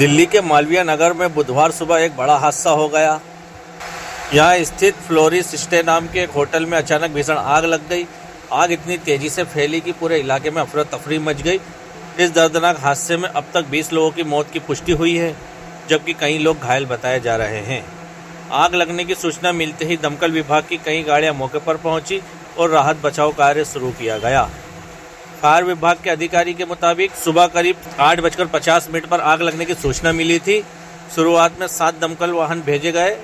दिल्ली के मालवीय नगर में बुधवार सुबह एक बड़ा हादसा हो गया। यहाँ स्थित फ्लोरिस स्टे नाम के एक होटल में अचानक भीषण आग लग गई। आग इतनी तेजी से फैली कि पूरे इलाके में अफरा तफरी मच गई। इस दर्दनाक हादसे में अब तक 20 लोगों की मौत की पुष्टि हुई है, जबकि कई लोग घायल बताए जा रहे हैं। आग लगने की सूचना मिलते ही दमकल विभाग की कई गाड़ियां मौके पर पहुंची और राहत बचाव कार्य शुरू किया गया। फायर विभाग के अधिकारी के मुताबिक सुबह करीब 8:50 पर आग लगने की सूचना मिली थी। शुरुआत में 7 दमकल वाहन भेजे गए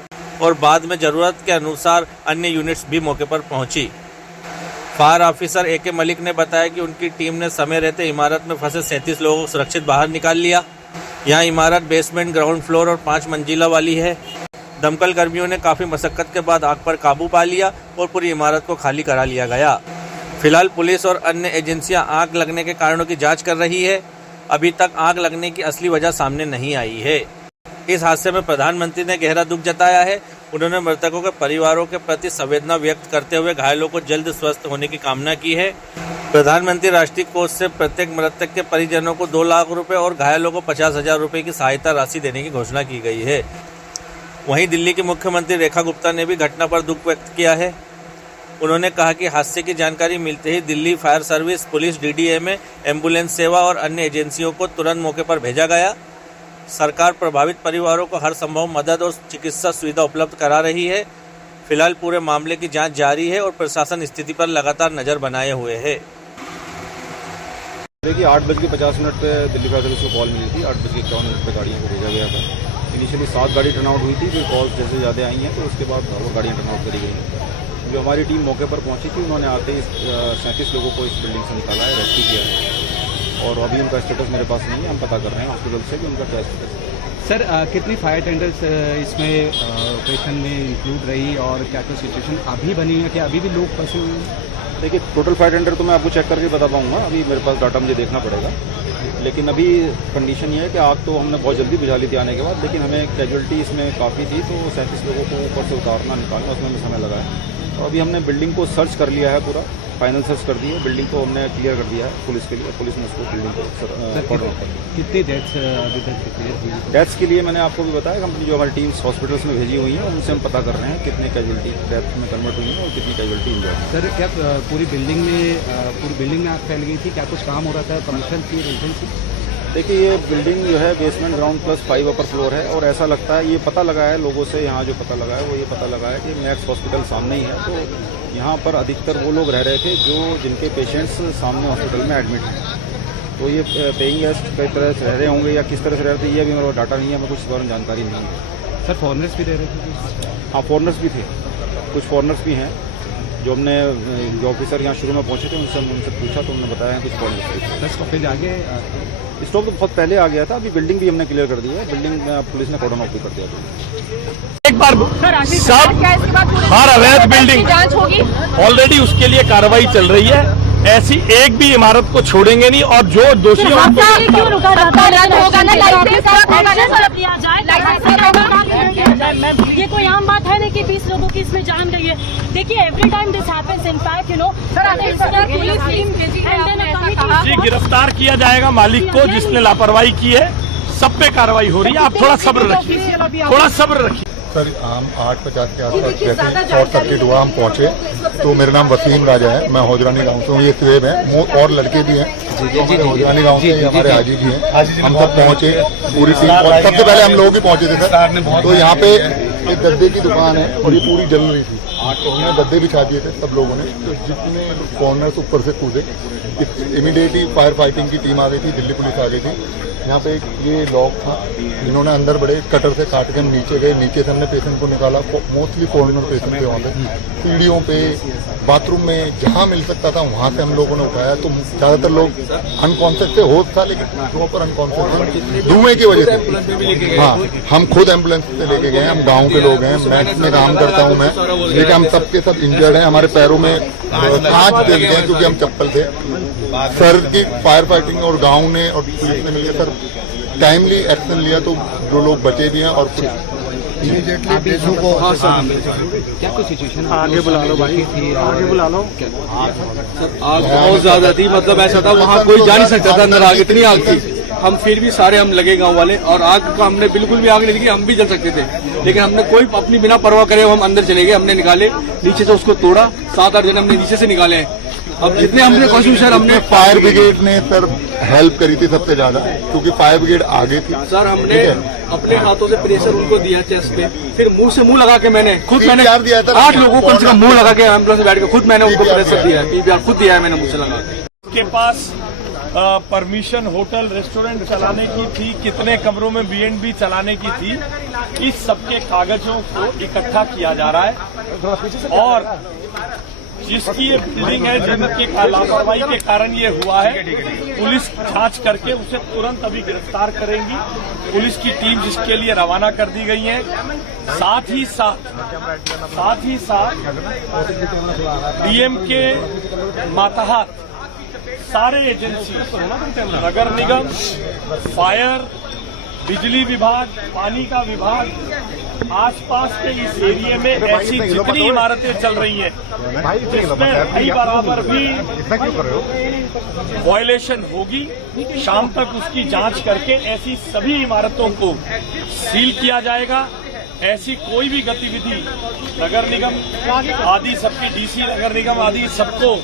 और बाद में जरूरत के अनुसार अन्य यूनिट्स भी मौके पर पहुंची। फायर ऑफिसर AK मलिक ने बताया कि उनकी टीम ने समय रहते इमारत में फंसे 37 लोगों को सुरक्षित बाहर निकाल लिया। यहां इमारत बेसमेंट, ग्राउंड फ्लोर और 5 मंजिला वाली है। दमकल कर्मियों ने काफी मशक्कत के बाद आग पर काबू पा लिया और पूरी इमारत को खाली करा लिया गया। फिलहाल पुलिस और अन्य एजेंसियां आग लगने के कारणों की जांच कर रही है। अभी तक आग लगने की असली वजह सामने नहीं आई है। इस हादसे में प्रधानमंत्री ने गहरा दुख जताया है। उन्होंने मृतकों के परिवारों के प्रति संवेदना व्यक्त करते हुए घायलों को जल्द स्वस्थ होने की कामना की है। प्रधानमंत्री राष्ट्रीय कोष से प्रत्येक मृतक के परिजनों को 2 लाख रुपए और घायलों को 50,000 रुपए की सहायता राशि देने की घोषणा की गई है। वहीं दिल्ली की मुख्यमंत्री रेखा गुप्ता ने भी घटना पर दुख व्यक्त किया है। उन्होंने कहा कि हादसे की जानकारी मिलते ही Delhi fire service, police, DDMA, ambulance सेवा और अन्य एजेंसियों को तुरंत मौके पर भेजा गया। सरकार प्रभावित परिवारों को हर संभव मदद और चिकित्सा सुविधा उपलब्ध करा रही है। फिलहाल पूरे मामले की जांच जारी है और प्रशासन स्थिति पर लगातार नजर बनाए हुए है। देखिए 8:50 पे दिल्ली फायर सर्विस को कॉल मिली थी। 8:51 पे गाड़ियों को भेजा गया था। इनिशियली 7 गाड़ी टर्नआउट हुई थी, फिर कॉल्स जैसे ज़्यादा आई हैं तो उसके बाद और गाड़ियाँ टर्नआउट करी गई। जो हमारी टीम मौके पर पहुंची थी, उन्होंने आते ही 37 लोगों को इस बिल्डिंग से निकाला है, रेस्क्यू किया है और अभी उनका स्टेटस मेरे पास नहीं है। हम पता कर रहे हैं हॉस्पिटल से कि उनका क्या स्टेटस है। सर कितनी फायर टेंडर्स इसमें ऑपरेशन में इंक्लूड रही और क्या क्या सिचुएशन अभी बनी है, क्या अभी भी लोग फंसे हुए हैं? देखिए टोटल फायर टेंडर तो मैं आपको चेक करके बता पाऊंगा, अभी मेरे पास डाटा मुझे देखना पड़ेगा। लेकिन अभी कंडीशन ये है कि आग तो हमने बहुत जल्दी बुझा ली थी आने के बाद, लेकिन हमें कैजुअलिटी इसमें काफ़ी थी, तो 37 लोगों को ऊपर से उतारना निकालना उसमें भी समय लगा है। और अभी हमने बिल्डिंग को सर्च कर लिया है, पूरा फाइनल सर्च कर दी है। बिल्डिंग को हमने क्लियर कर दिया है पुलिस के लिए, पुलिस ने उसको बिल्डिंग को कितनी डेथ्स अभी तक कितनी डेथ्स के लिए मैंने आपको भी बताया। कंपनी जो हमारी टीम्स हॉस्पिटल्स में भेजी हुई है उनसे हम पता कर रहे हैं कितने कैजुअलिटी डेथ में कन्वर्ट हुई है और कितनी कैजुअलिटी इंजर्ड है। सर क्या पूरी बिल्डिंग में आग फैल गई थी? क्या कुछ काम हो रहा था कमर्शियल की रेंटल की? देखिए ये बिल्डिंग जो है basement, ground plus 5 upper floor है और ऐसा लगता है, ये पता लगा है लोगों से, यहाँ जो पता लगा है वो ये पता लगा है कि मैक्स हॉस्पिटल सामने ही है। तो यहाँ पर अधिकतर वो लोग रह रहे थे जिनके पेशेंट्स सामने हॉस्पिटल में एडमिट हैं। तो ये पेइंग गेस्ट कई तरह से रह रहे होंगे या किस तरह से रह रहे थे, ये अभी मेरे पास डाटा नहीं है, मैं कुछ इस बारे में जानकारी नहीं है। सर फॉरनर्स भी रह रहे थे? हाँ फॉरनर्स भी थे, कुछ फॉरनर्स भी हैं। जो हमने जो ऑफिसर यहाँ शुरू में पहुंचे थे उनसे पूछा तो उन्होंने बताया कुछ फॉरनर्स थे। स्टॉपेज आगे स्टॉप तो बहुत पहले आ गया था। अभी बिल्डिंग भी हमने क्लियर कर दी है, बिल्डिंग पुलिस ने कॉर्डन ऑफ भी कर दिया था। एक बार सब हर अवैध बिल्डिंग जांच होगी ऑलरेडी, उसके लिए कार्रवाई चल रही है। ऐसी एक भी इमारत को छोड़ेंगे नहीं और जो दोषी ये कोई आम बात है नहीं कि 20 लोगों की इसमें जान गई है। देखिए every time this happens, in fact you know जी गिरफ्तार किया जाएगा मालिक को जिसने लापरवाही की है। सब पे कार्रवाई हो रही है, आप थोड़ा सब्र रखिए, थोड़ा सब्र रखिए। सर हम 8:50 के आसपास जैसे शॉर्ट सर्किट हुआ हम पहुंचे, तो मेरा नाम वसीम राजा है, मैं हौजरानी गांव से हूँ। ये स्वेब है और लड़के भी हैं हौजरानी गांव से, हमारे हाजी जी हैं। हम सब पहुंचे, पूरी टीम। सबसे पहले हम लोग ही पहुंचे थे सर। तो यहाँ पे एक गद्दे की दुकान है और ये पूरी जल रही थी, तो हमने गद्दे बिछा दिए थे सब लोगों ने। तो जितने कॉर्नर्स ऊपर से कूदे, इमीडिएटली फायर फाइटिंग की टीम आ गई थी, दिल्ली पुलिस आ गई थी। यहाँ पे ये लॉक था, इन्होंने अंदर बड़े कटर से काट के नीचे गए, नीचे से हमने पेशेंट को निकाला। मोस्टली फॉरेनर पेशेंट थे वहाँ पे, सीढ़ियों पे, बाथरूम में, जहाँ मिल सकता था वहाँ से हम लोगों ने उठाया। तो ज़्यादातर लोग अनकॉन्शियस थे, होश था लेकिन प्रॉपर अनकॉन्शियस थे धुएं की वजह से। हाँ हम खुद एम्बुलेंस से लेके गए, हम गाँव के लोग हैं, मैक्स में काम करता हूँ मैं, लेकिन हम सबके सब इंजर्ड हैं। हमारे पैरों में कांच दे गए क्योंकि हम चप्पल थे। सर की फायर फाइटिंग और गाँव ने और पुलिस ने मिलकर सर टाइमली एक्शन लिया, तो जो लोग बचे भी हैं और इमीडिएटली पेशों को क्या कुछ सिचुएशन आगे बुला लो भाई, आगे बुला लो। आग बहुत ज्यादा थी, मतलब ऐसा था वहाँ कोई जा नहीं सकता था अंदर, आग इतनी आग थी। हम फिर भी सारे हम लगे गांव वाले, और आग का हमने बिल्कुल भी आग नहीं दिखी, हम भी जल सकते थे, लेकिन हमने कोई अपनी बिना परवाह करे हम अंदर चले गए। हमने निकाले नीचे से, उसको तोड़ा, 7-8 जन हमने नीचे से निकाले हैं। अब जितने हमने कोशिश सर, हमने फायर ब्रिगेड ने सर हेल्प करी थी सबसे ज्यादा, क्योंकि फायर ब्रिगेड आगे थी सर। हमने अपने हाथों से प्रेशर उनको दिया चेस्ट पे, फिर मुंह से मुंह लगा के मैंने खुद मैंने दिया था 8 लोगों को कम से कम मुंह लगा के एम्बुलेंस में बैठ के खुद मैंने उनको प्रेशर दिया है, पीपीआर खुद दिया है मैंने मुंह से लगा के। के पास परमिशन होटल रेस्टोरेंट चलाने की थी, कितने कमरों में B&B चलाने की थी, इस सबके कागजों को इकट्ठा किया जा रहा है। और जिसकी ये बिल्डिंग है, जिनकी लापरवाही के कारण ये हुआ है, पुलिस जांच करके उसे तुरंत अभी गिरफ्तार करेंगी। पुलिस की टीम जिसके लिए रवाना कर दी गई है। साथ ही साथ डीएम के मातहत सारे एजेंसी, नगर निगम, फायर, बिजली विभाग, पानी का विभाग, आसपास के इस एरिया में ऐसी जितनी इमारतें चल रही हैं जिसमें कई बराबर भी वायलेशन होगी, शाम तक उसकी जांच करके ऐसी सभी इमारतों को सील किया जाएगा। ऐसी कोई भी गतिविधि नगर निगम आदि सबकी डीसी नगर निगम आदि सबको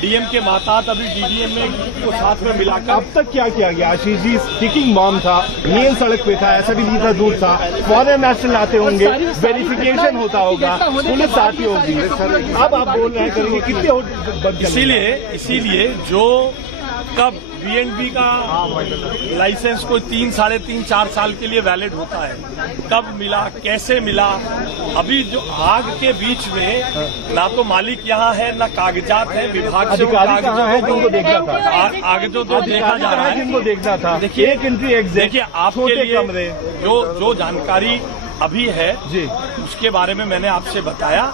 डीएम के मातहत अभी डीडीएम में को साथ में मिलाकर अब तक क्या किया गया? आशीष जी, स्टिकिंग बॉम्ब था, मेन सड़क पे था, ऐसा भी नहीं था, दूर था, फॉरेन नेशनल आते होंगे, वेरिफिकेशन होता होगा, पुलिस आती होगी। अब आप बोल रहे हैं करेंगे, कितने बंद? इसीलिए जो कब B&B का लाइसेंस को 3, 3.5, 4 साल के लिए वैलिड होता है, कब मिला, कैसे मिला, अभी जो आग के बीच में ना तो मालिक यहाँ है, ना कागजात है, विभाग से जिनको देखना था, आगे जो देखा जा रहा है, जिनको देखना था। देखिए एक एंट्री एग्जिट, देखिए आपके लिए जो जानकारी अभी है जी, उसके बारे में मैंने आपसे बताया,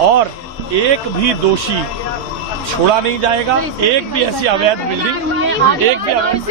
और एक भी दोषी छोड़ा नहीं जाएगा। एक भी ऐसी अवैध बिल्डिंग, एक भी अवैध